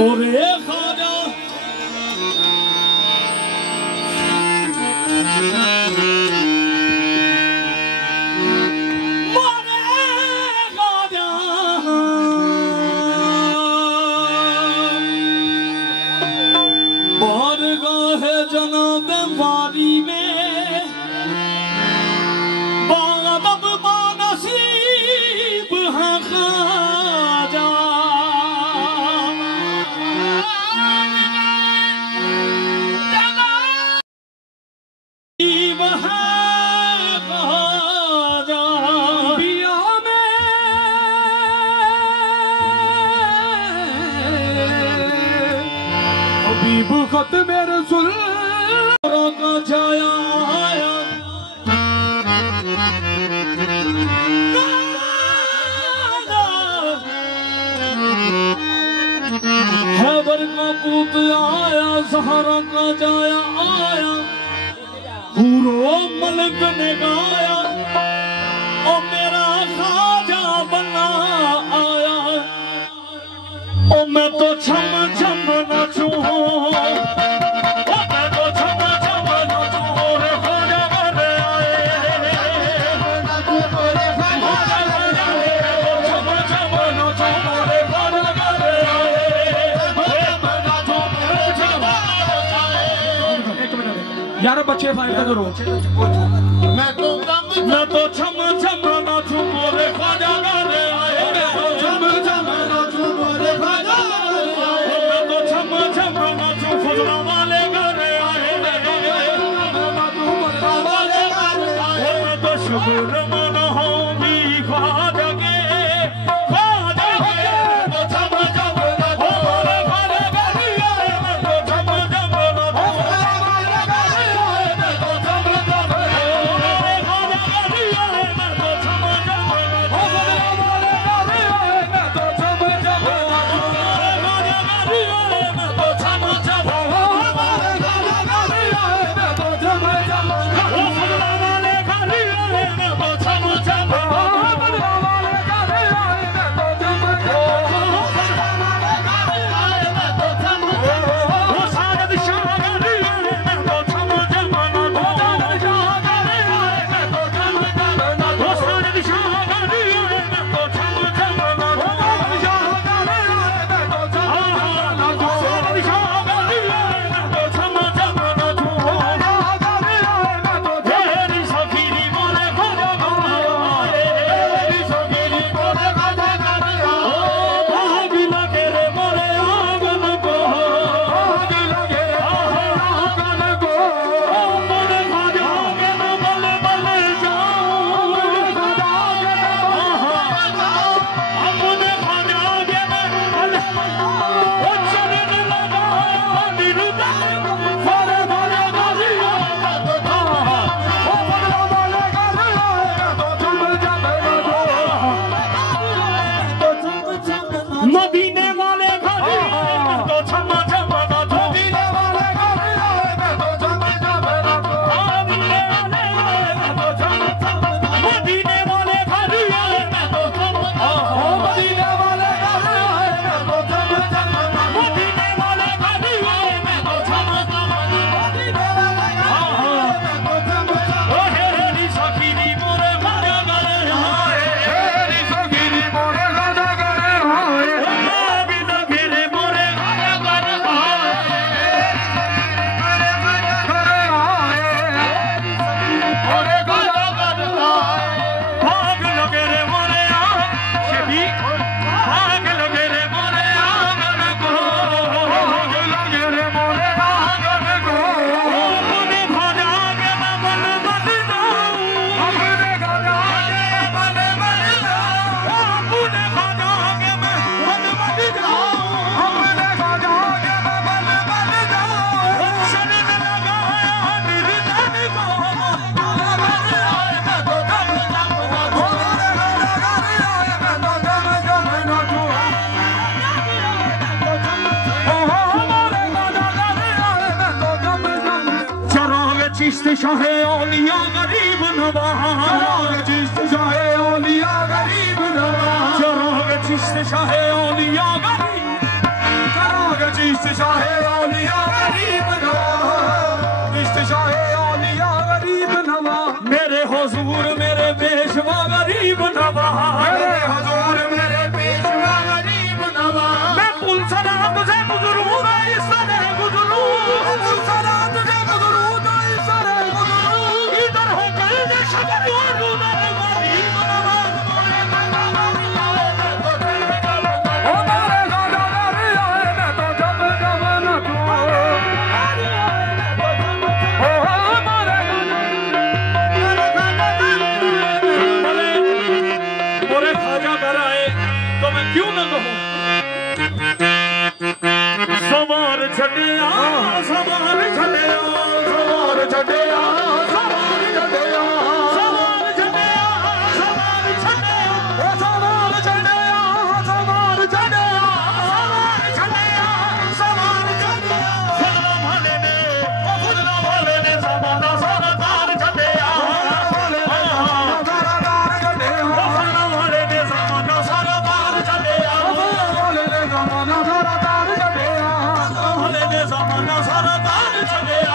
मोरे खाजा मेरे सुल्तानों का छाया आया हैबर का पूत आया सहारा का जाया आया पूरो मलिक ने गाया और मेरा खाजा बना आया और मैं तो छम छम नाचूं यार बच्चे फायदा करो मैं तो छम छम नाचूं मोरे ख्वाजा गाने आए छम छम नाचूं मोरे ख्वाजा मैं तो छम छम नाचूं फजला वाले गाने आए मैं तो शुक्र मना हूँ भी ख्वाजा के तो छम छम नाचूं मोरे ख्वाजा गाने आए मैं तो छम छम नाचूं शाहे औलिया गरीब नवाज चिश्त शाहे औलिया गरीब नवाज चिश्त शाहे औलिया गरीब इश्क शाहे औलिया गरीब नवाज, इश्क शाहे औलिया गरीब नवाज, मेरे हुजूर मेरे पेशवा गरीब नवाज, मेरे हुजूर मेरे पेशवा गरीब नवाज। मैं पुलसरात से गुजरूं ना इस तरह गुजरूं, पुलसरात से गुजरूं ना इस तरह गुजरूं, इधर हो गए शबर वालू ना गरीब नवाज। ओ मेरे गाना रे आए मैं तो जब जवाना तू, ओ हमारे मोरे खाजा घर आए तो मैं क्यों न कहूं सवार छड़िया सवार छड़िया सवार छड़िया सवार छड़िया सवार छड़िया सवार छड़िया सवार छड़िया सवार छड़िया सवार छड़िया सवार छड़िया फजला वाले ने ज़माना सारा तार छड़िया, तार छड़िया फजला वाले ने ज़माना सारा तार छड़िया, वाले ने ज़माना सारा तार छड़िया, वाले ने ज़माना सारा तार छड़िया,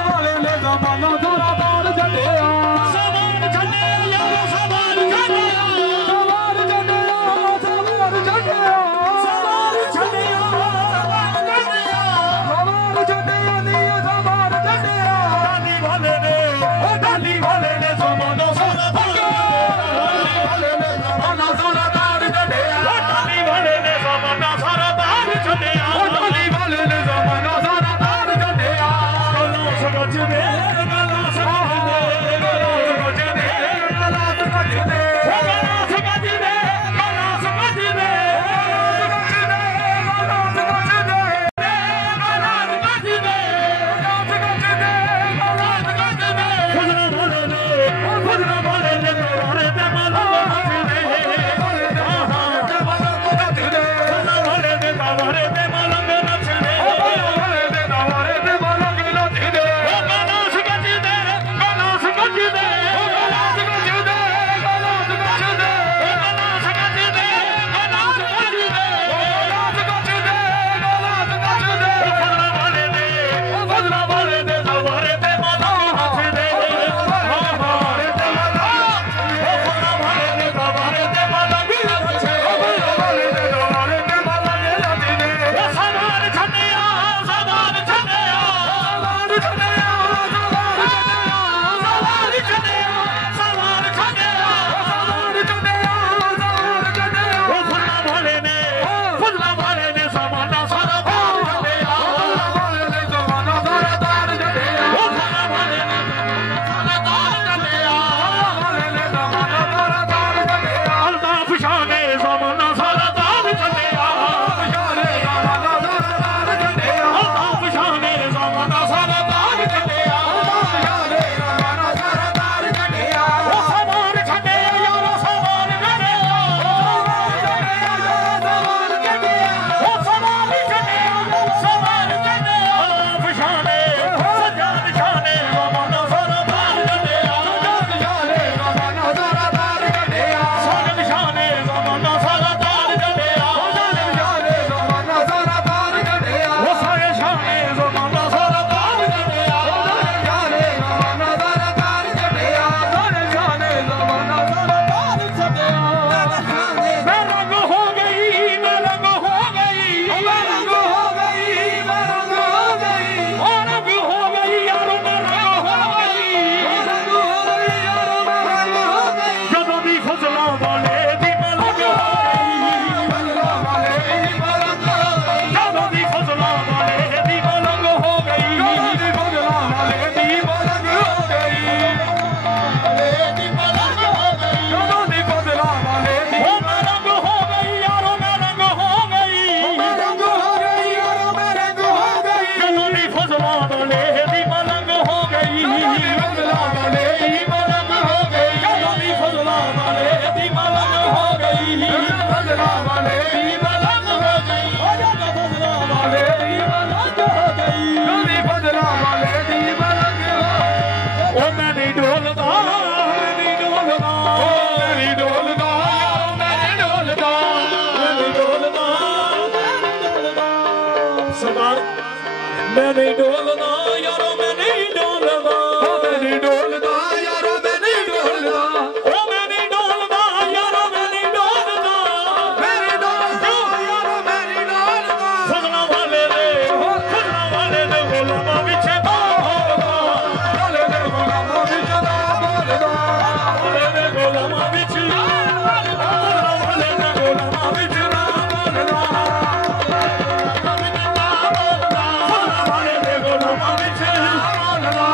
वाले ने ज़माना सारा तार छड़िया। सवार छड़िया यारो सवार छड़िया, सवार छड़िया सवार छड़िया, सवार छड़िया सवार छड़िया, सवार छड़िया नी सवार छड़िया। डाली वाले ने ज़माना सारा तार छड़िया, डाली वाले ने ज़माना सारा तार छड़िया, डाली वाले ने ज़माना सारा तार छड़िया। गला समझ दे गला समझ दे गला समझ दे गला समझ दे गला समझ दे गला समझ दे गला समझ दे गला समझ दे गला समझ दे। फजला वाले ने तुम्हारे पे माला समझ दे, फजला वाले ने तुम्हारे पे माला नच दे, वाले ने तुम्हारे पे माला नच दे। गला समझ दे गला समझ दे गला समझ दे गला समझ दे गला समझ दे गला समझ दे गला समझ दे गला समझ दे। फजला वाले ने तुम्हारे पे माला नच दे, हमारे पे माला फजला वाले ने तुम्हारे पे माला नच दे, वाले ने तुम्हारे पे माला नच दे। सवार छड़िया सवार छड़िया सवार छड़िया सवार छड़िया सवार छड़िया सवार छड़िया सवार छड़िया। फजला वाले ने ज़माना सारा तार छड़िया, वाले ने ज़माना सारा तार छड़िया, फजला वाले ने ज़माना सारा तार छड़िया, वाले ने ज़माना सारा तार छड़िया। अल्ताफ शाह ने ज़माना सारा तार छड़िया, अल्ताफ शाह ने ज़माना सारा तार छड़िया, अल्ताफ शाह ने ज़माना सारा तार छड़िया। ओ सवार छड़िया यारो सवार छड़िया, सवार छड़िया ओ सवार छड़िया सवार छड़िया। अल्ताफ शाह ने सज्जाद शाह ने ज़माना सारा तार छड़िया, सज्जाद शाह ने ज़माना सारा तार छड़िया, साजिद शाह ने ज़माना सारा तार छड़िया, साजिद शाह ने ज़माना सारा तार छड़िया। ओ सारे शाह ने ज़माना सारा तार छड़िया, सारे शाह ने ज़माना सारा तार छड़िया, सारे शाह ने ज़माना सारा तार छड़िया। मैं रंग हो गई मैं रंग हो गई मैं रंग हो गई मैं रंग हो गई, ओ रंग हो गई यारो मैं रंग हो गई, रंग हो गई यारो मैं रंग हो गई। ਜਦੋਂ ਦੀ ਫਜ਼ਲਾਂ ਵਾਲੇ ਦੀ ਮਲੰਗ ਹੋ ਗਈ, ਫਜ਼ਲਾਂ ਵਾਲੇ ਦੀ ਮਲੰਗ ਹੋ ਗਈ, ਜਦੋਂ ਦੀ ਫਜ਼ਲਾਂ ਵਾਲੇ ਦੀ ਮਲੰਗ ਹੋ ਗਈ, ਜਦੋਂ ਦੀ ਫਜ਼ਲਾਂ ਵਾਲੇ ਦੀ ਮਲੰਗ ਹੋ ਗਈ, ਵਾਲੇ ਦੀ ਮਲੰਗ ਹੋ ਗਈ, ਜਦੋਂ ਦੀ ਫਜ਼ਲਾਂ ਵਾਲੇ ਦੀ ਮਲੰਗ ਹੋ ਗਈ ਯਾਰੋ ਮੈਂ ਰੰਗ ਹੋ ਗਈ, ਮੈਂ ਰੰਗ ਹੋ ਗਈ ਯਾਰੋ ਮੈਂ ਰੰਗ ਹੋ ਗਈ, ਜਦੋਂ ਦੀ ਫਜ਼ਲਾਂ ਵਾਲੇ ਦੀ ਮਲੰਗ ਹੋ ਗਈ, ਫਜ਼ਲਾਂ ਵਾਲੇ ਦੀ ਮਲੰਗ ਹੋ ਗਈ, ਜਦੋਂ ਦੀ ਫਜ਼ਲਾਂ ਵਾਲੇ ਦੀ ਮਲੰਗ ਹੋ ਗਈ, ਫਜ਼ਲਾਂ ਵਾਲੇ ਦੀ ਮਲੰਗ ਹੋ ਗਈ, ਉਹ ਜਦੋਂ ਫਜ਼ਲਾਂ ਵਾਲੇ ਦੀ ਮਲੰਗ ਹੋ ਗਈ, ਜਦੋਂ ਫਜ਼ਲਾਂ ਵਾਲੇ ਦੀ ਮਲੰਗ ਹੋ ਗਈ। ਉਹ ਮੈਂ ਨਹੀਂ ਡੋਲਦਾ ਮੈਂ ਨਹੀਂ ਡੋਲਦਾ ਮੈਂ ਨਹੀਂ ਡੋਲਦਾ ਯਾਰੋ ਮੈਂ ਨਹੀਂ ਡੋਲਦਾ ਮੈਂ ਨਹੀਂ ਡੋਲਦਾ ਮੈਂ ਨਹੀਂ ਡੋਲਦਾ। ਸਦਾ मैं नहीं डोलदा यारो मैं नहीं डोलदा मैं नहीं डोलदा यारो मैं नहीं डोलदा ओ मैं नहीं डोलदा यारो मैं नहीं डोलदा मेरे डोलदा यारो मैं नहीं डोलदा फजला वाले दे गुलामा विच ना बोलदा वाले दे गुलामा विच ना बोलदा वाले दे गुलामा विच ना बोलदा वाले दे गुलामा विच ना बोलदा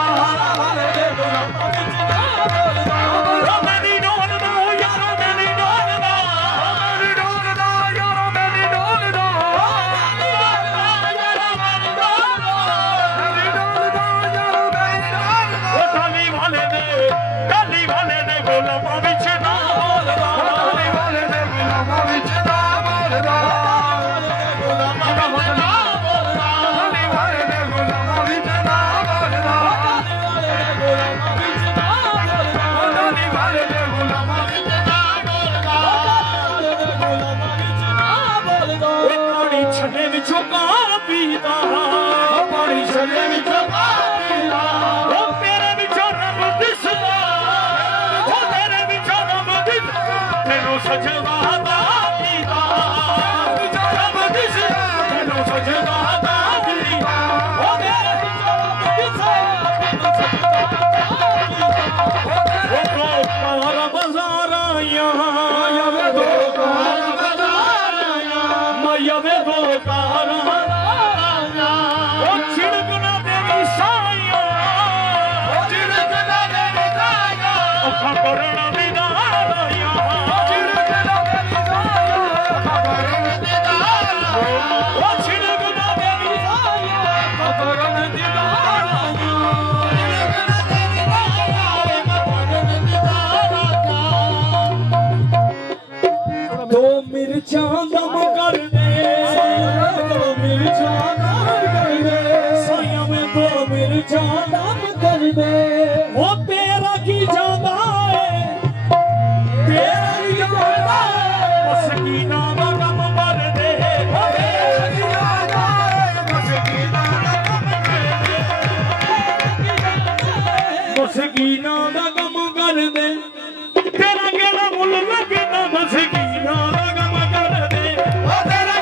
तेरा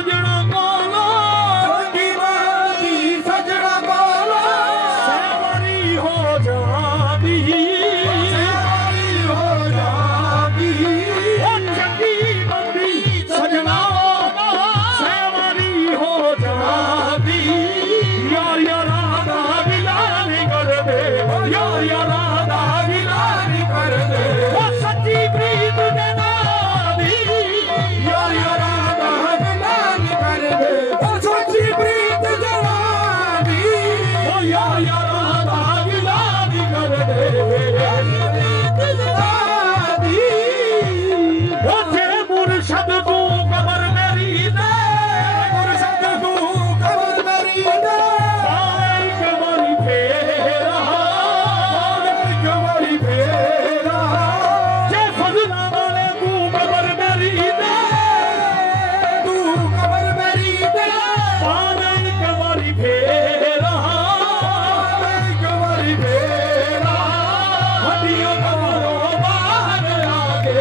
सजना कोलो सजना कोलो सेवारी हो जाती चंगी बंदी सजना सेवारी हो जाती यार यारा दा गिला नहीं कर दे यार यारा दा गिला नहीं कर दे वो सच्ची प्रीत देना दी यार यारा दा गिला नहीं कर दे वो सच्ची प्रीत देना दी वो यार यारा दा गिला नहीं कर दे मुर्शद तू कबर मेरी दे मुर्शद तू कबर मेरी दे एक बारी फेरा एक बारी फेरा जे फजला वाले तू कबर मेरी दे तू कबर मेरी दे एक बारी फेरा एक बारी फेरा हड्डियों कबरों बाहर आके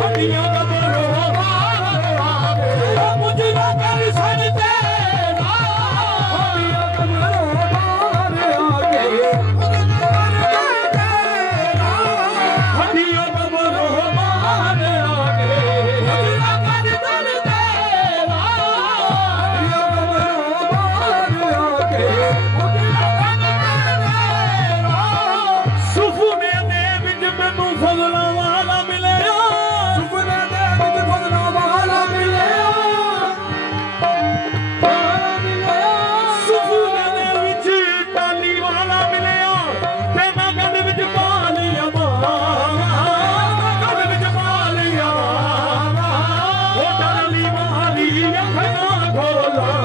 हड्डियों कबरों Hola